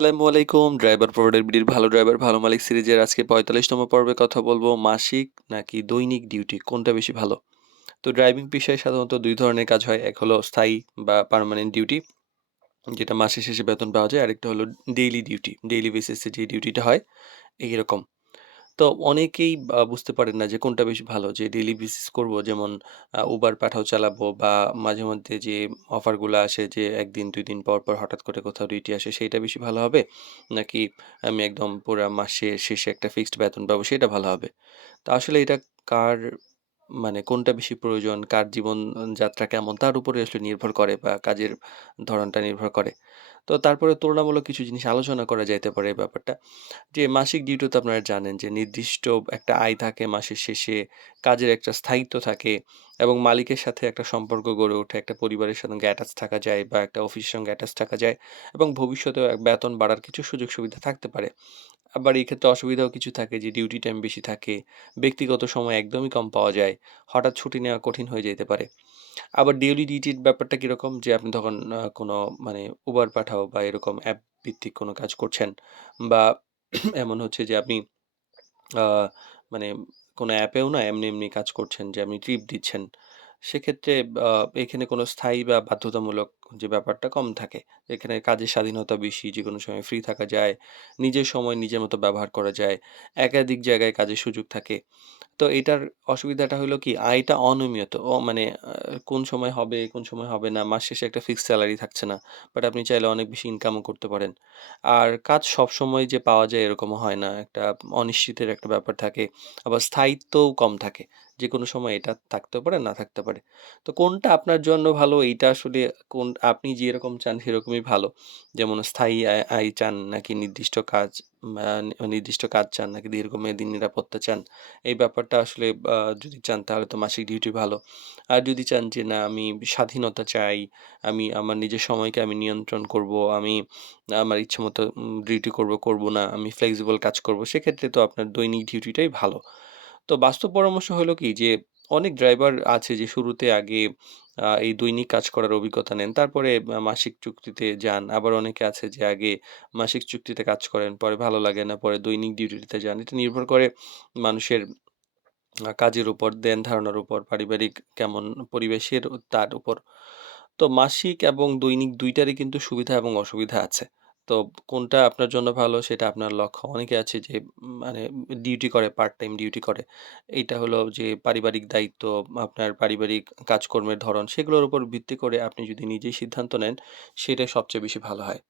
আসসালামু আলাইকুম। ড্রাইভার প্রভাইডার বিডির ভালো ড্রাইভার ভালো মালিক সিরিজের আজকে ৪৫তম পর্বে কথা বলব মাসিক নাকি দৈনিক ডিউটি কোনটা বেশি ভালো? তো ড্রাইভিং পেশায় সাধারণত ২ ধরনের কাজ হয়। এক হলো স্থায়ী বা পার্মানেন্ট ডিউটি যেটা মাসের শেষে বেতন পাওয়া যায়। আরেকটা হলো ডেইলি ডিউটি। ডেইলি বেসিসে যে ডিউটিটা হয় এইরকম। তো অনেকেই বুঝতে পারেন না যে কোনটা বেশি ভালো যে ডেইলি বেসিস করব যেমন Uber পাঠাও চালাবো বা মাঝে মধ্যে যে অফারগুলা আসে যে ১ দিন ২ দিন পর, পর হঠাৎ করে কোথাও ডিউটি আসে সেইটা বেশি ভালো হবে? নাকি আমি একদম পুরা মাসের শেষে একটা ফিক্সড বেতন পাবো সেটা ভালো হবে? তো আসলে এটা কার মানে কোনটা বেশি প্রয়োজন, কার জীবন যাত্রা কেমন তার উপরে আসলে নির্ভর করে বা কাজের ধরনটা নির্ভর করে। তো তারপরে তুলনামূলক কিছু জিনিস আলোচনা করা যাইতে পারে এই ব্যাপারটা। যে মাসিক ডিউটি তো আপনারা জানেন যে নির্দিষ্ট একটা আয় থাকে মাসের শেষে, কাজের একটা স্থায়িত্ব থাকে এবং মালিকের সাথে একটা সম্পর্ক গড়ে ওঠে, একটা পরিবারের সঙ্গে অ্যাটাচ থাকা যায় বা একটা অফিসের সঙ্গে অ্যাটাচ থাকা যায় এবং ভবিষ্যতেও বেতন বাড়ার কিছু সুযোগ সুবিধা থাকতে পারে। আবার এই ক্ষেত্রে অসুবিধাও কিছু থাকে যে ডিউটি টাইম বেশি থাকে, ব্যক্তিগত সময় একদমই কম পাওয়া যায়, হঠাৎ ছুটি নেওয়া কঠিন হয়ে যেতে পারে। আবার ডেইলি ডিউটির ব্যাপারটা কিরকম যে আপনি তখন কোনো মানে Uber পাঠাও বা এরকম অ্যাপ ভিত্তিক কোনো কাজ করছেন বা এমন হচ্ছে যে আপনি আ মানে কোনো অ্যাপেও না এমনি কাজ করছেন যে আপনি ট্রিপ দিচ্ছেন। সেক্ষেত্রে আ এখানে কোনো স্থায়ী বা বাধ্যতামূলক যে ব্যাপারটা কম থাকে। এখানে কাজের স্বাধীনতা বেশি, যেকোনো সময় ফ্রি থাকা যায়, নিজের সময় নিজের মতো ব্যবহার করা যায়, একাধিক জায়গায় কাজের সুযোগ থাকে। তো এটার অসুবিধাটা হলো কি আয়টা অনিয়মিত। মানে কোন সময় হবে, কোন সময় হবে না। মাস শেষে একটা ফিক্সড সেলারি থাকছে না। বাট আপনি চাইলে অনেক বেশি ইনকামও করতে পারেন। আর কাজ সবসময় যে পাওয়া যায় এরকমও হয় না। একটা অনিশ্চিতের একটা ব্যাপার থাকে। আবার স্থায়িত্বও কম থাকে। যেকোনো সময় এটা থাকতেও পারে, না থাকতে পারে। তো কোনটা আপনার জন্য ভালো এইটা আসলে আপনি যেরকম চান সেরকমই ভালো। যেমন স্থায়ী আয় চান নাকি নির্দিষ্ট কাজ চান নাকি দীর্ঘমেয়াদী নিরাপত্তা চান? এই ব্যাপারটা আসলে যদি চান তাহলে তো মাসিক ডিউটি ভালো। আর যদি চান যে না আমি স্বাধীনতা চাই, আমি আমার নিজের সময়কে আমি নিয়ন্ত্রণ করব, আমি আমার ইচ্ছেমতো ডিউটি করব, করব না, আমি ফ্লেক্সিবল কাজ করব, সেক্ষেত্রে তো আপনার দৈনিক ডিউটিটাই ভালো। তো বাস্তব পরামর্শ হলো কি যে অনেক ড্রাইভার আছে যে শুরুতে আগে এই দৈনিক কাজ করার অভিজ্ঞতা নেন। তারপরে মাসিক চুক্তিতে যান। আবার অনেকে আছে যে আগে মাসিক চুক্তিতে কাজ করেন, পরে ভালো লাগে না, পরে দৈনিক ডিউটিতে যান। এটা নির্ভর করে মানুষের কাজের উপর, ধ্যান-ধারণার উপর, পারিবারিক কেমন পরিবেশের তার উপর। তো মাসিক এবং দৈনিক ২ টারই কিন্তু সুবিধা এবং অসুবিধা আছে। তো কোনটা আপনার জন্য ভালো সেটা আপনার লক্ষ্য। অনেকে আছে যে মানে ডিউটি করে, পার্ট টাইম ডিউটি করে। এইটা হলো যে পারিবারিক দায়িত্ব, আপনার পারিবারিক কাজকর্মের ধরন সেগুলোর উপর ভিত্তি করে আপনি যদি নিজেই সিদ্ধান্ত নেন সেটাই সবচেয়ে বেশি ভালো হয়।